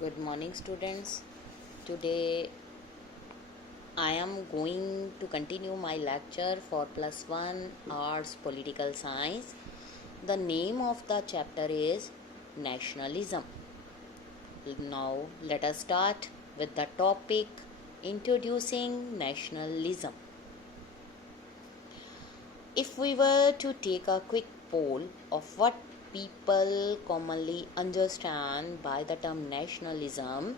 Good morning, students. Today I am going to continue my lecture for +1 Arts Political Science. The name of the chapter is Nationalism. Now let us start with the topic introducing nationalism. If we were to take a quick poll of what people commonly understand by the term nationalism,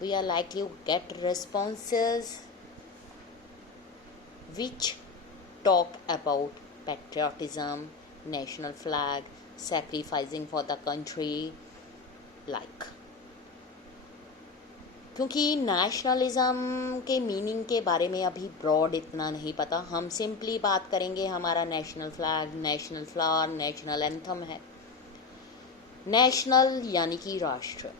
we are likely to get responses which talk about patriotism, national flag, sacrificing for the country, like. क्योंकि nationalism के meaning के बारे में अभी broad इतना नहीं पता, हम सिंपली बात करेंगे हमारा national flag, national flower, national anthem है। नेशनल यानी कि राष्ट्र।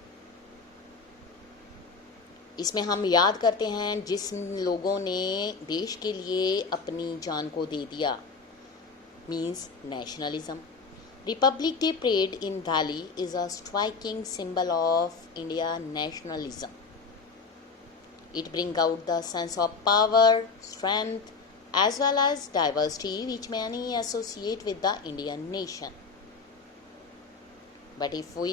इसमें हम याद करते हैं जिस लोगों ने देश के लिए अपनी जान को दे दिया, means nationalism. Republic day parade in Delhi is a striking symbol of India nationalism. It brings out the sense of power, strength, as well as diversity which many associate with the Indian nation. But if we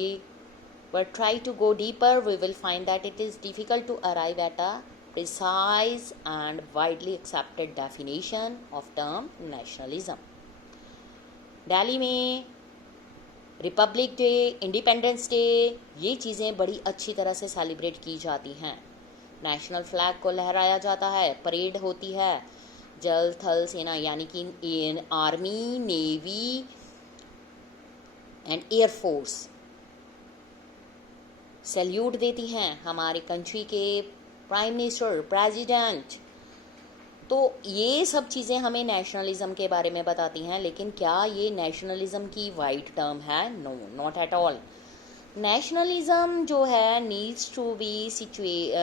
try to go deeper, we will find that it is difficult to arrive at a precise and widely accepted definition of term nationalism. Delhi में Republic day, independence day, ये चीज़ें बड़ी अच्छी तरह से celebrate की जाती हैं। नेशनल फ्लैग को लहराया जाता है, परेड होती है, जल थल सेना यानी कि army, navy and air force salute देती हैं हमारे कंट्री के प्राइम मिनिस्टर, प्रेसिडेंट। तो ये सब चीज़ें हमें नेशनलिज्म के बारे में बताती हैं, लेकिन क्या ये नेशनलिज्म की वाइड टर्म है? No, not at all. Nationalism जो है needs to be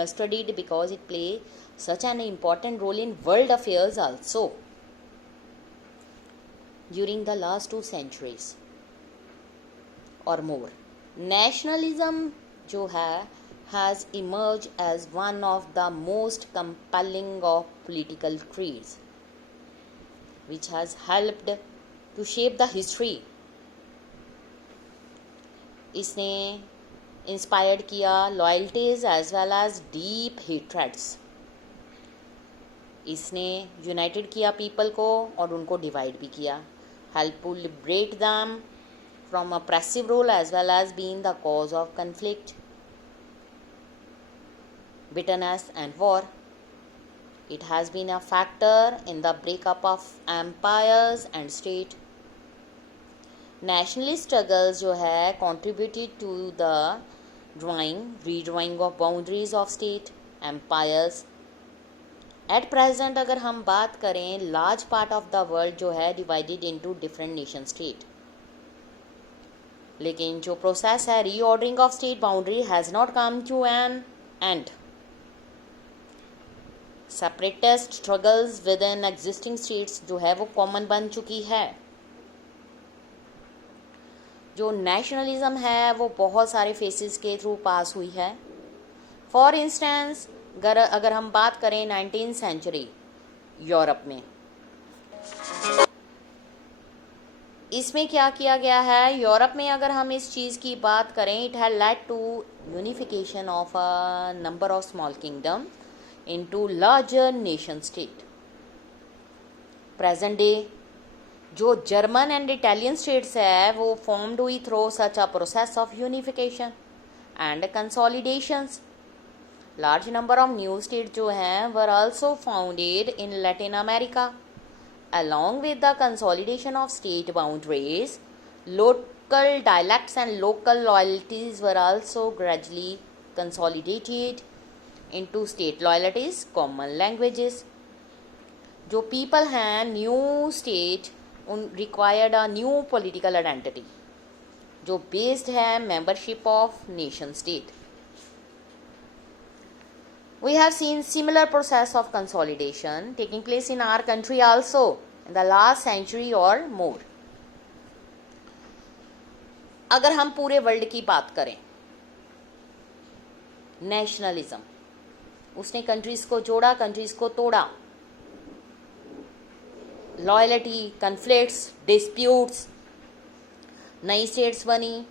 studied because it plays such an important role in world affairs also. During the last 2 centuries or more, nationalism जो है has emerged as one of the most compelling of political traits, which has helped to shape the history. इसने inspired किया loyalties as well as deep hatreds. इसने united किया people को और उनको divide भी किया। Help to liberate them from oppressive rule as well as being the cause of conflict, bitterness and war. It has been a factor in the breakup of empires and state. Nationalist struggles जो है contributed to the redrawing of boundaries of state empires. At present अगर हम बात करें, large part of the world जो है divided into different nation state, लेकिन जो प्रोसेस है reordering of state boundary has not come to an end. Separatist struggles within existing states जो है वो कॉमन बन चुकी है। जो नेशनलिज्म है वो बहुत सारे फेसेस के थ्रू पास हुई है। फॉर इंस्टेंस अगर हम बात करें 19th सेंचुरी यूरोप में, इसमें क्या किया गया है यूरोप में, अगर हम इस चीज़ की बात करें, it had led to unification of a number of small kingdom into larger nation state. Present day जो जर्मन एंड इटालियन स्टेट्स है वो फॉर्म्ड हुई through such a process of unification and consolidations. Large number of new state जो हैं were also founded in Latin America. along with the consolidation of state boundaries, local dialects and local loyalties were also gradually consolidated into state loyalties, common languages. जो people हैं new state required a new political identity जो based है membership of nation state. We have seen similar process of consolidation taking place in our country also in the last century or more. अगर हम पूरे world की बात करें nationalism, उसने countries को जोड़ा, कंट्रीज़ को तोड़ा। लॉयल्टी, कन्फ्लिक्ट्स, डिस्प्यूट्स, नई स्टेट्स बनी,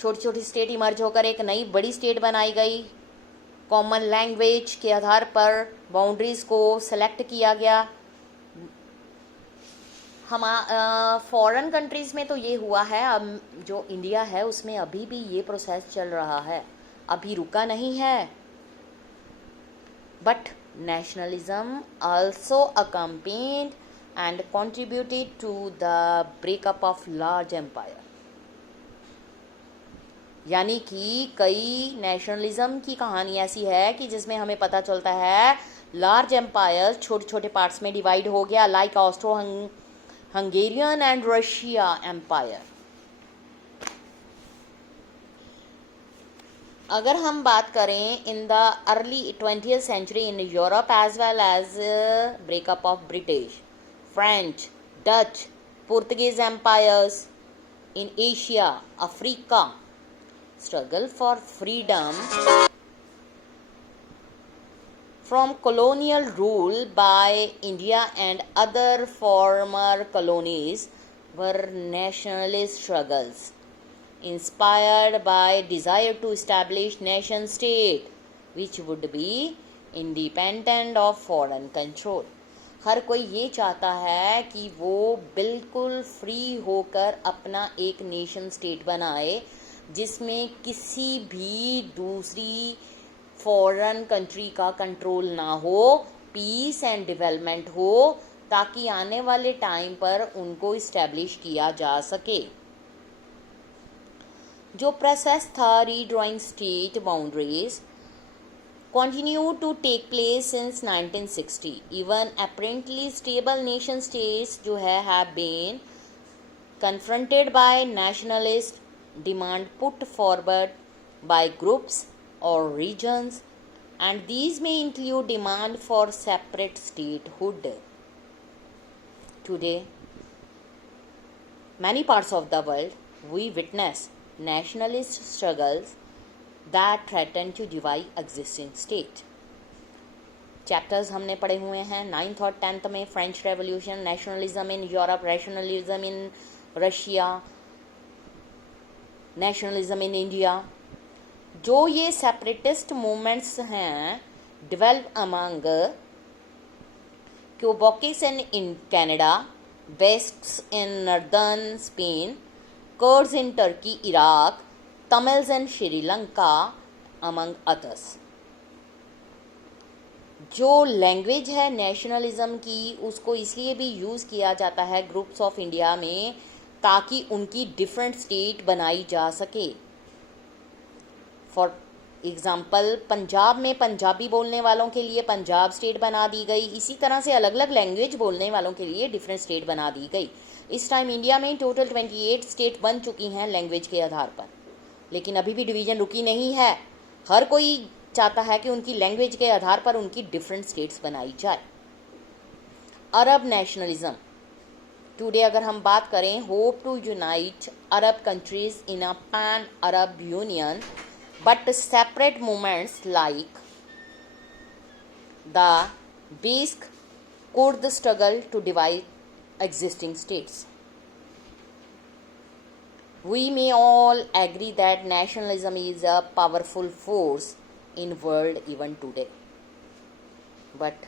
छोटी छोटी स्टेट इमर्ज होकर एक नई बड़ी स्टेट बनाई गई। कॉमन लैंग्वेज के आधार पर बाउंड्रीज़ को सेलेक्ट किया गया। हम फॉरेन कंट्रीज़ में तो ये हुआ है, अब जो इंडिया है उसमें अभी भी ये प्रोसेस चल रहा है, अभी रुका नहीं है। But nationalism also accompanied and contributed to the breakup of large empire। यानी कि कई नेशनलिज्म की कहानी ऐसी है कि जिसमें हमें पता चलता है लार्ज एम्पायर छोटे छोटे पार्ट्स में डिवाइड हो गया, like Austro Hungarian and Russia empire. अगर हम बात करें in the early 20th century in Europe as well as breakup of British, French, Dutch, Portuguese empires in Asia, Africa, struggle for freedom from colonial rule by India and other former colonies were nationalist struggles inspired by desire to establish nation state which would be independent of foreign control। हर कोई ये चाहता है कि वो बिल्कुल free होकर अपना एक नेशन स्टेट बनाए जिसमें किसी भी दूसरी फॉरेन कंट्री का कंट्रोल ना हो, पीस एंड डेवलपमेंट हो, ताकि आने वाले टाइम पर उनको इस्टेब्लिश किया जा सके। जो प्रोसेस था redrawing state boundaries continued to take place since 1960। even apparently stable nation states जो है have been confronted by nationalist demand put forward by groups or regions, and these may include demand for separate statehood। Today, many parts of the world we witness nationalist struggles that threaten to divide existing state। Chapters हमने पढ़े हुए हैं 9th और 10th में, French revolution, nationalism in Europe, rationalism in Russia, nationalism in India. जो ये separatist movements हैं develop among क्यूबॉकिस in Canada, wastes in northern Spain, curds in Turkey, Iraq, Tamils in Sri Lanka among others. जो language है nationalism की उसको इसलिए भी use किया जाता है ग्रुप्स ऑफ इंडिया में ताकि उनकी डिफरेंट स्टेट बनाई जा सके। फॉर एग्ज़ाम्पल पंजाब में पंजाबी बोलने वालों के लिए पंजाब स्टेट बना दी गई, इसी तरह से अलग अलग लैंग्वेज बोलने वालों के लिए डिफरेंट स्टेट बना दी गई। इस टाइम इंडिया में टोटल 28 स्टेट बन चुकी हैं लैंग्वेज के आधार पर, लेकिन अभी भी डिवीज़न रुकी नहीं है। हर कोई चाहता है कि उनकी लैंग्वेज के आधार पर उनकी डिफरेंट स्टेट्स बनाई जाए। अरब नेशनलिज्म टुडे अगर हम बात करें, hope to unite Arab countries in a pan Arab union but separate movements like the Basque Kurd struggle to divide existing states. We may all agree that nationalism is a powerful force in world even today, but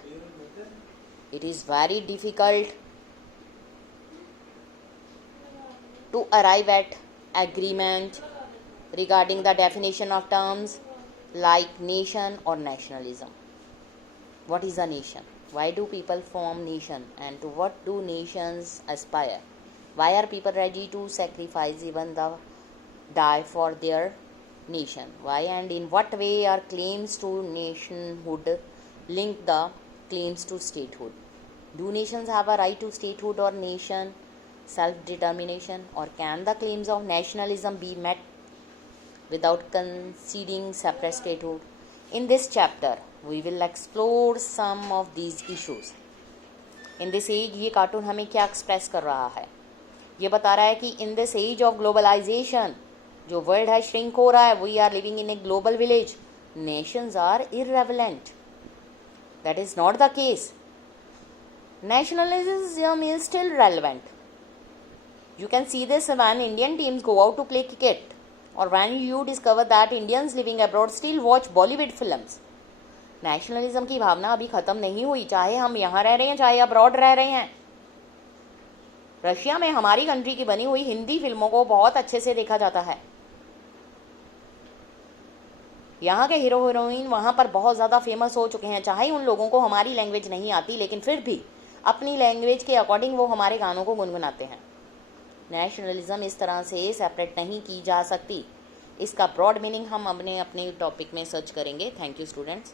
it is very difficult to arrive at agreement regarding the definition of terms like nation or nationalism। What is a nation? Why do people form nation, and to what do nations aspire? Why are people ready to sacrifice even the die for their nation? Why and in what way are claims to nationhood linked the claims to statehood? Do nations have a right to statehood or nation self-determination, or can the claims of nationalism be met without conceding separate statehood? In this chapter, we will explore some of these issues। In this age ये cartoon हमें क्या express कर रहा है? ये बता रहा है कि in this age of globalisation जो वर्ल्ड है श्रिंक हो रहा है, we are living in a global village, nations are irrelevant. That is not the case. Nationalism is still relevant. You can see this when Indian teams go out to play cricket, or when you discover that Indians living abroad still watch Bollywood films. Nationalism की भावना अभी ख़त्म नहीं हुई, चाहे हम यहाँ रह रहे हैं चाहे अब्रॉड रह रहे हैं. रशिया में हमारी कंट्री की बनी हुई हिंदी फिल्मों को बहुत अच्छे से देखा जाता है. यहाँ के हीरो हीरोइन वहाँ पर बहुत ज़्यादा फेमस हो चुके हैं, चाहे उन लोगों को हमारी लैंग्वेज नहीं आती, लेकिन फिर भी अपनी लैंग्वेज के अकॉर्डिंग वो हमारे गानों को गुनगुनाते हैं. नेशनलिज्म इस तरह से सेपरेट नहीं की जा सकती. इसका ब्रॉड मीनिंग हम अपने टॉपिक में सर्च करेंगे. Thank you students.